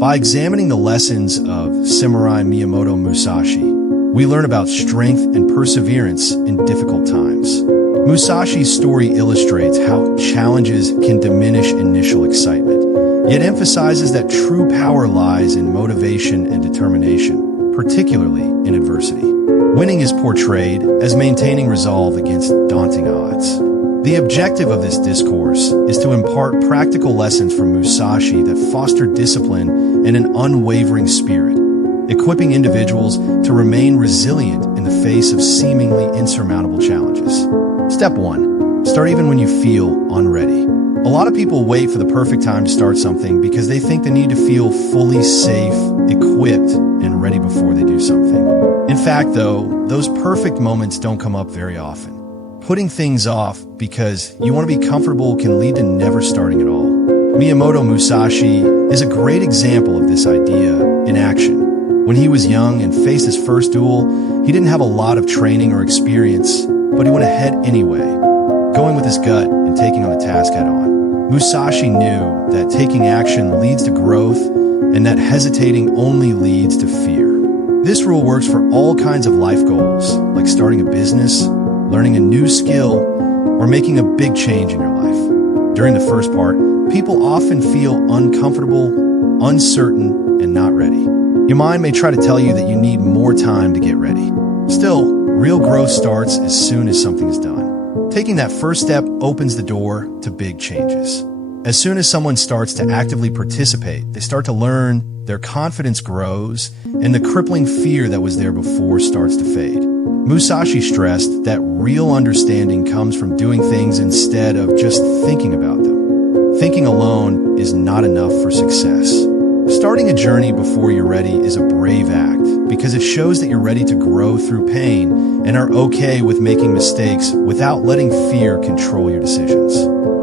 By examining the lessons of Samurai Miyamoto Musashi, we learn about strength and perseverance in difficult times. Musashi's story illustrates how challenges can diminish initial excitement, yet emphasizes that true power lies in motivation and determination, particularly in adversity. Winning is portrayed as maintaining resolve against daunting odds. The objective of this discourse is to impart practical lessons from Musashi that foster discipline and an unwavering spirit, equipping individuals to remain resilient in the face of seemingly insurmountable challenges. Step 1. Start even when you feel unready. A lot of people wait for the perfect time to start something because they think they need to feel fully safe, equipped, and ready before they do something. In fact, though, those perfect moments don't come up very often. Putting things off because you want to be comfortable can lead to never starting at all. Miyamoto Musashi is a great example of this idea in action. When he was young and faced his first duel, he didn't have a lot of training or experience, but he went ahead anyway, going with his gut and taking on the task head on. Musashi knew that taking action leads to growth and that hesitating only leads to fear. This rule works for all kinds of life goals, like starting a business, learning a new skill, or making a big change in your life. During the first part, people often feel uncomfortable, uncertain, and not ready. Your mind may try to tell you that you need more time to get ready. Still, real growth starts as soon as something is done. Taking that first step opens the door to big changes. As soon as someone starts to actively participate, they start to learn, their confidence grows, and the crippling fear that was there before starts to fade. Musashi stressed that real understanding comes from doing things instead of just thinking about them. Thinking alone is not enough for success. Starting a journey before you're ready is a brave act because it shows that you're ready to grow through pain and are okay with making mistakes without letting fear control your decisions.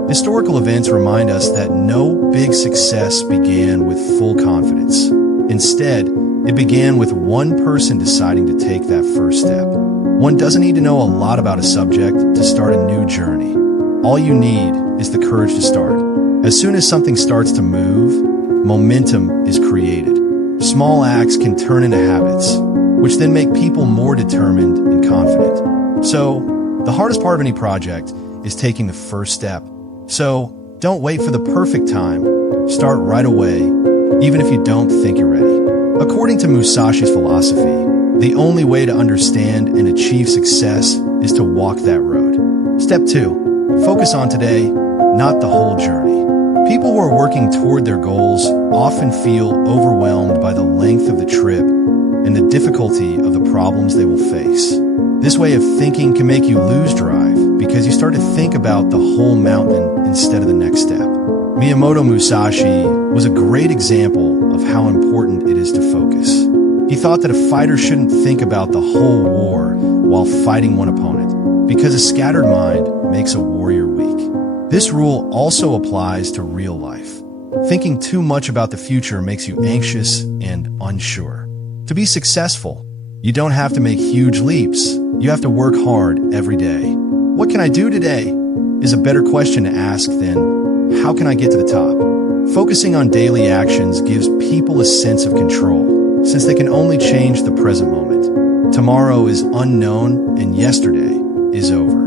Historical events remind us that no big success began with full confidence. Instead, it began with one person deciding to take that first step. One doesn't need to know a lot about a subject to start a new journey. All you need is the courage to start. As soon as something starts to move, momentum is created. Small acts can turn into habits, which then make people more determined and confident. So, the hardest part of any project is taking the first step. So, don't wait for the perfect time. Start right away, even if you don't think you're ready. According to Musashi's philosophy, the only way to understand and achieve success is to walk that road. Step 2. Focus on today, not the whole journey. People who are working toward their goals often feel overwhelmed by the length of the trip and the difficulty of the problems they will face. This way of thinking can make you lose drive because you start to think about the whole mountain instead of the next step. Miyamoto Musashi was a great example of how important it is to focus. He thought that a fighter shouldn't think about the whole war while fighting one opponent, because a scattered mind makes a warrior weak. This rule also applies to real life. Thinking too much about the future makes you anxious and unsure. To be successful, you don't have to make huge leaps. You have to work hard every day. What can I do today is a better question to ask than, how can I get to the top? Focusing on daily actions gives people a sense of control, since they can only change the present moment. Tomorrow is unknown and yesterday is over.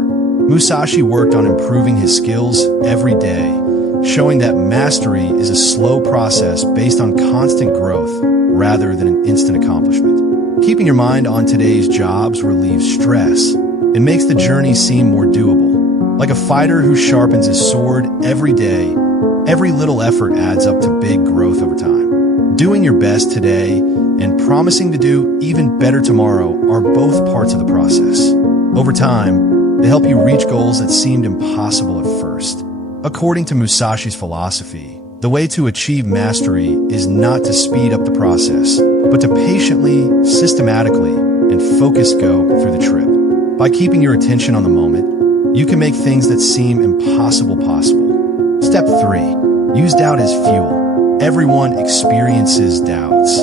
Musashi worked on improving his skills every day, showing that mastery is a slow process based on constant growth rather than an instant accomplishment. Keeping your mind on today's jobs relieves stress and makes the journey seem more doable. Like a fighter who sharpens his sword every day, every little effort adds up to big growth over time. Doing your best today and promising to do even better tomorrow are both parts of the process. Over time, they help you reach goals that seemed impossible at first. According to Musashi's philosophy, the way to achieve mastery is not to speed up the process, but to patiently, systematically, and focused go through the trip. By keeping your attention on the moment, you can make things that seem impossible possible. Step 3. Use doubt as fuel. Everyone experiences doubts,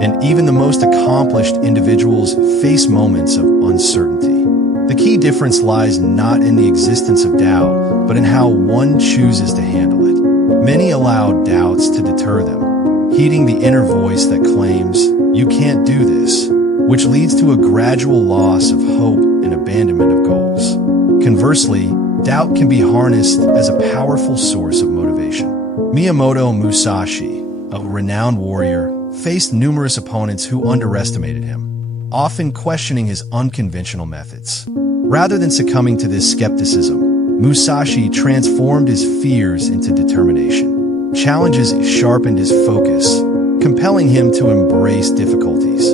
and even the most accomplished individuals face moments of uncertainty. The key difference lies not in the existence of doubt, but in how one chooses to handle it. Many allow doubts to deter them. heeding the inner voice that claims, "You can't do this," which leads to a gradual loss of hope and abandonment of goals. Conversely, doubt can be harnessed as a powerful source of motivation. Miyamoto Musashi, a renowned warrior, faced numerous opponents who underestimated him, often questioning his unconventional methods. Rather than succumbing to this skepticism, Musashi transformed his fears into determination. Challenges sharpened his focus, compelling him to embrace difficulties.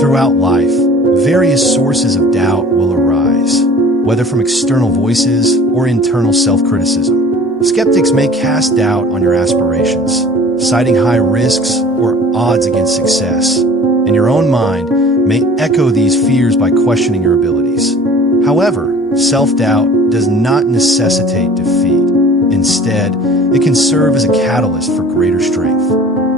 Throughout life, various sources of doubt will arise, whether from external voices or internal self-criticism. Skeptics may cast doubt on your aspirations, citing high risks or odds against success, and your own mind may echo these fears by questioning your abilities. However, self-doubt does not necessitate defeat. Instead, it can serve as a catalyst for greater strength.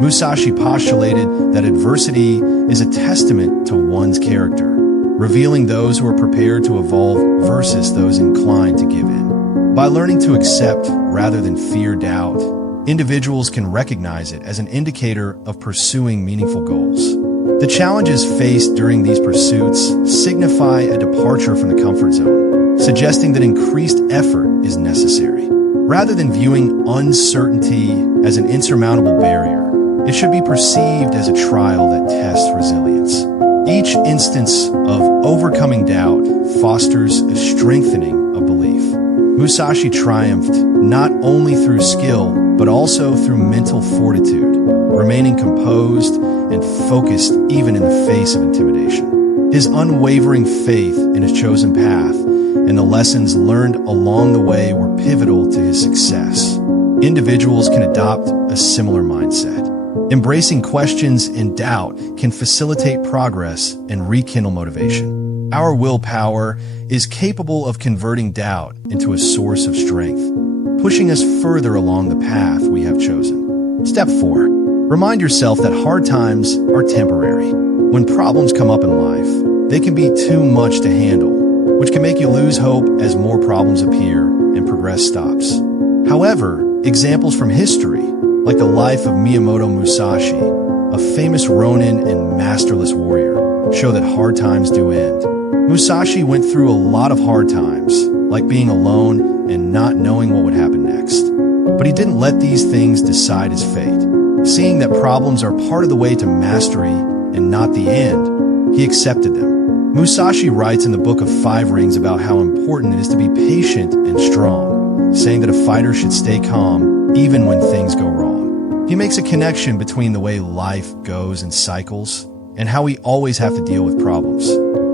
Musashi postulated that adversity is a testament to one's character, revealing those who are prepared to evolve versus those inclined to give in. By learning to accept rather than fear doubt, individuals can recognize it as an indicator of pursuing meaningful goals. The challenges faced during these pursuits signify a departure from the comfort zone, suggesting that increased effort is necessary. Rather than viewing uncertainty as an insurmountable barrier, it should be perceived as a trial that tests resilience. Each instance of overcoming doubt fosters a strengthening of belief. Musashi triumphed not only through skill, but also through mental fortitude, remaining composed and focused even in the face of intimidation. His unwavering faith in his chosen path and the lessons learned along the way were pivotal to his success. Individuals can adopt a similar mindset. Embracing questions and doubt can facilitate progress and rekindle motivation. Our willpower is capable of converting doubt into a source of strength, pushing us further along the path we have chosen. Step 4. Remind yourself that hard times are temporary. When problems come up in life, they can be too much to handle, which can make you lose hope as more problems appear and progress stops. However, examples from history, like the life of Miyamoto Musashi, a famous ronin and masterless warrior, show that hard times do end. Musashi went through a lot of hard times, like being alone and not knowing what would happen next. But he didn't let these things decide his fate. Seeing that problems are part of the way to mastery and not the end, he accepted them. Musashi writes in the Book of Five Rings about how important it is to be patient and strong, saying that a fighter should stay calm even when things go wrong. He makes a connection between the way life goes in cycles and how we always have to deal with problems.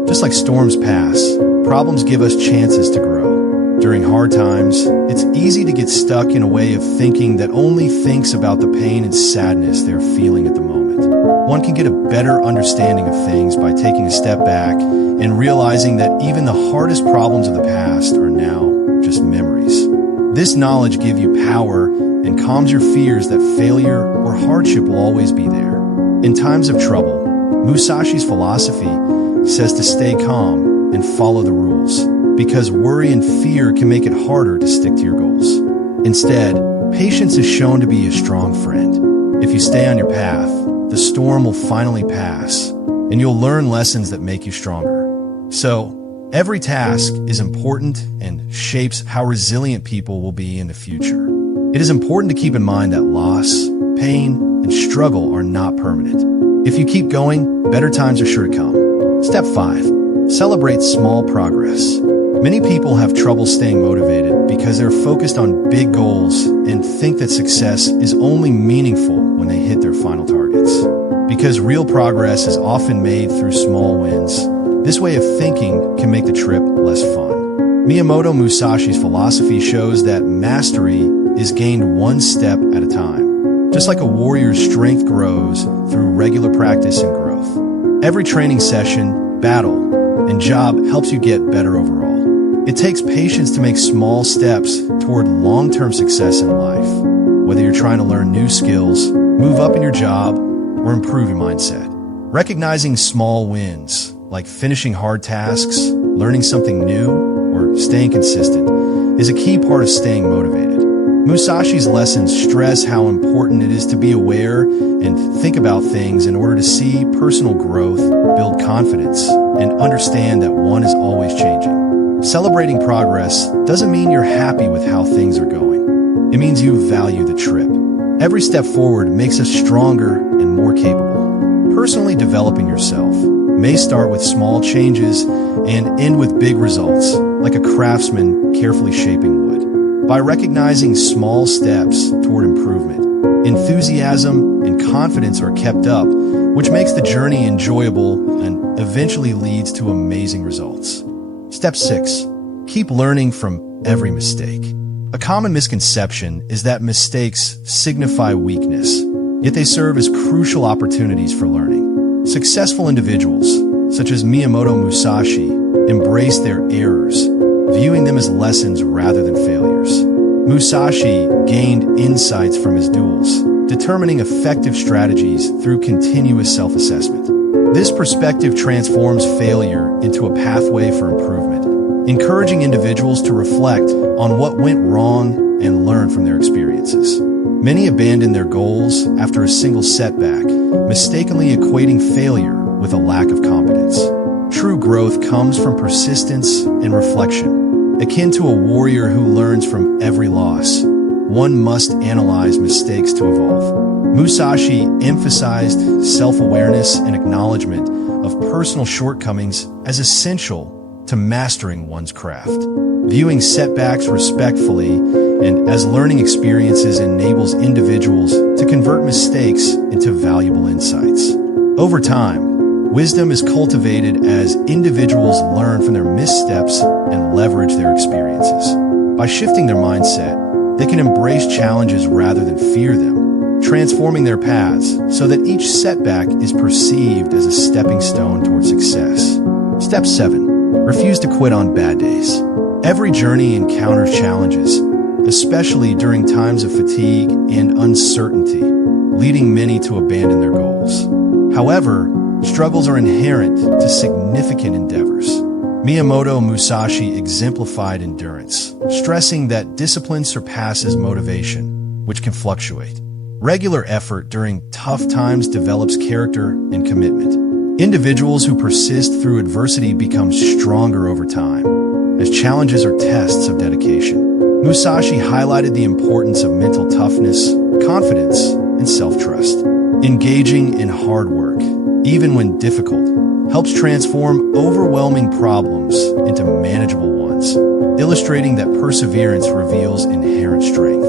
Just like storms pass, problems give us chances to grow. During hard times, it's easy to get stuck in a way of thinking that only thinks about the pain and sadness they're feeling at the moment. One can get a better understanding of things by taking a step back and realizing that even the hardest problems of the past are now just memories. This knowledge gives you power and calms your fears that failure or hardship will always be there. In times of trouble, Musashi's philosophy says to stay calm and follow the rules, because worry and fear can make it harder to stick to your goals. Instead, patience is shown to be a strong friend. If you stay on your path, the storm will finally pass, and you'll learn lessons that make you stronger. So, every task is important and shapes how resilient people will be in the future. It is important to keep in mind that loss, pain, and struggle are not permanent. If you keep going, better times are sure to come. Step 5. Celebrate small progress. Many people have trouble staying motivated because they're focused on big goals and think that success is only meaningful when they hit their final targets. Because real progress is often made through small wins, this way of thinking can make the trip less fun. Miyamoto Musashi's philosophy shows that mastery is gained one step at a time. Just like a warrior's strength grows through regular practice and growth. Every training session, battle, and job helps you get better overall. It takes patience to make small steps toward long-term success in life. Whether you're trying to learn new skills, move up in your job, or improve your mindset. Recognizing small wins, like finishing hard tasks, learning something new, or staying consistent, is a key part of staying motivated. Musashi's lessons stress how important it is to be aware and think about things in order to see personal growth, build confidence, and understand that one is always changing. Celebrating progress doesn't mean you're happy with how things are going. It means you value the trip. Every step forward makes us stronger and more capable. Personally developing yourself may start with small changes and end with big results, like a craftsman carefully shaping wood. By recognizing small steps toward improvement, enthusiasm and confidence are kept up, which makes the journey enjoyable and eventually leads to amazing results. Step 6. Keep learning from every mistake. A common misconception is that mistakes signify weakness, yet they serve as crucial opportunities for learning. Successful individuals, such as Miyamoto Musashi, embrace their errors, viewing them as lessons rather than failures. Musashi gained insights from his duels, determining effective strategies through continuous self-assessment. This perspective transforms failure into a pathway for improvement, encouraging individuals to reflect on what went wrong and learn from their experiences. Many abandon their goals after a single setback, mistakenly equating failure with a lack of competence. True growth comes from persistence and reflection. Akin to a warrior who learns from every loss, one must analyze mistakes to evolve. Musashi emphasized self-awareness and acknowledgement of personal shortcomings as essential to mastering one's craft. Viewing setbacks respectfully and as learning experiences enables individuals to convert mistakes into valuable insights. Over time, wisdom is cultivated as individuals learn from their missteps and leverage their experiences. By shifting their mindset, they can embrace challenges rather than fear them, transforming their paths so that each setback is perceived as a stepping stone toward success. Step 7. Refuse to quit on bad days. Every journey encounters challenges, especially during times of fatigue and uncertainty, leading many to abandon their goals. However, struggles are inherent to significant endeavors. Miyamoto Musashi exemplified endurance, stressing that discipline surpasses motivation, which can fluctuate. Regular effort during tough times develops character and commitment. Individuals who persist through adversity become stronger over time, as challenges are tests of dedication. Musashi highlighted the importance of mental toughness, confidence, and self-trust. Engaging in hard work, even when difficult, helps transform overwhelming problems into manageable ones, illustrating that perseverance reveals inherent strength.